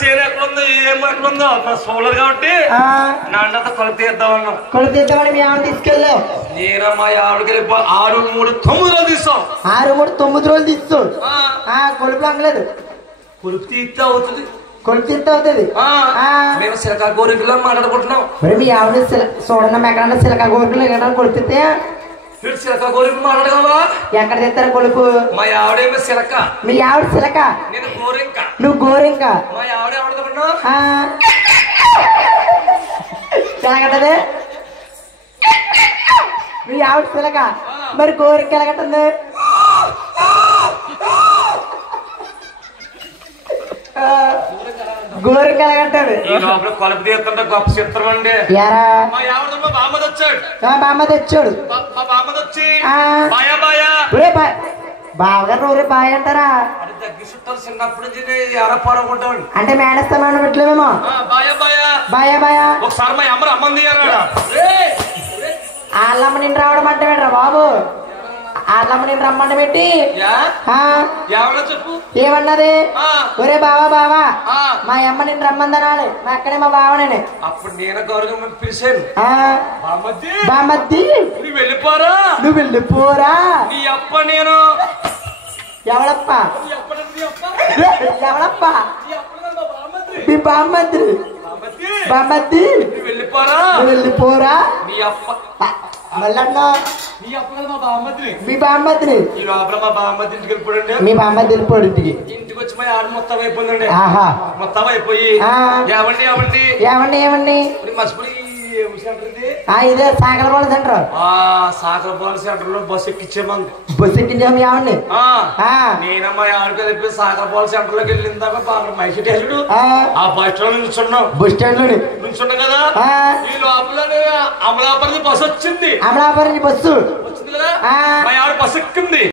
చేను ఎక్కడుందో ఏమెక్కడుందో చూడలేదు కాబట్టి నాన్నతో కొలత తీద్దామన్నాం. కొలత తీద్దామని మీ ఆవిడ తీసుకెళ్ళావు. నేను మా ఆవిడకి 6, 3, 9 రోజులు తీస్తాం. 6, 3, 9 రోజులు తీస్తావు. కొలుపు అంగలేదు. కొలుపు తీస్తే అవుతుంది. కొలుపు తీస్తే అవుతుంది. మేము సిలకా గోరికలో మాట్లాడుకుంటున్నాం. మరి మీ ఆవిడ చూడన్నా ఎక్కడన్నా సిలకా గోరికలు ఎక్కడన్నా కొలుపుతే సిలకా గోరికలు మాట్లాడగలవా? ఎక్కడ తెస్తారు కొలుపు? మా ఆవిడేమో సిలక. మీ ఆవిడ సిలక, నేను గోరింక. నువ్వు గోరింక. మా ఆవిడ ఎవడదన్నా ఎలాగంటది? మీ ఆవిడ సిలక, మరి గోరింక ఎలాగంటుంది? గోరింక ఎలాగంటది? కొలుపు తీస్తుంటే గొప్ప చిత్రం అండి. మా ఆవిడ బామ్మది వచ్చాడు. బామ్మది వచ్చాడు. మా బామ్మది వచ్చి బావగారు ఊరే బాయ్ అంటారా? చిన్నప్పటి నుంచి ఎరపాడుకుంటాం. అంటే మేనేస్తామని పెట్టలేమేమో. బాయా బాయా ఒకసారి మా అమ్మ అమ్మంది వాళ్ళమ్మ నిన్ను రావడం అంటే పెట్టరా బాబు? వాళ్ళమ్మ నిన్ను రమ్మంటే పెట్టి చెప్పు ఏమన్నది? ఒరే బావా బావా మా అమ్మ నిన్ను రమ్మందనాలి. మా అక్కడే మా బావనే. అప్పుడు నేను గౌరవం పిలిచాను. బామ్మద్ది నువ్వు వెళ్ళిపోరా, నువ్వు వెళ్ళిపోరా. నీ అప్ప నేను ఎవడప్ప ఎవడప్ప? మీ బామ్మద్ది. బామ్మద్ది నువ్వు వెళ్ళిపోరా, నువ్వు వెళ్ళిపోరా. నీ అప్ప మళ్ళన్నా మీ అప్ప కదా మా బామ్మద్దిని. మీ బామ్మద్దిని ఈ లోపల మా బామ్మద్ది ఇంటికి వెళ్ళిపోడండి. మీ బామ్మద్ది వెళ్ళిపోడు ఇంటికి. ఇంటికి వచ్చి మా ఆడ మొత్తం అయిపోయిందండి. మొత్తం అయిపోయి ఏమండి ఏమండి ఏమండి ఏమండి మర్చిపోయి ఇదే సాగరపాలెం సెంటర్. సాగరపాలెం సెంటర్ లో బస్సు ఎక్కించేమంది. బస్సు ఎక్కించాము ఏమండి? నేనమ్మా ఆవిడ కలిపి సాగరపాలెం సెంటర్ లోకి వెళ్ళిందాక మైసూట్ వెళ్ళాడు. ఆ బస్ స్టాండ్ నుంచున్నాం. బస్ స్టాండ్ లోని నుంచున్నాం కదా. ఈ లోపల అమలాపురం బస్సు వచ్చింది. అమలాపురం బస్సు వచ్చింది కదా. మా ఆవిడ బస్సు ఎక్కింది.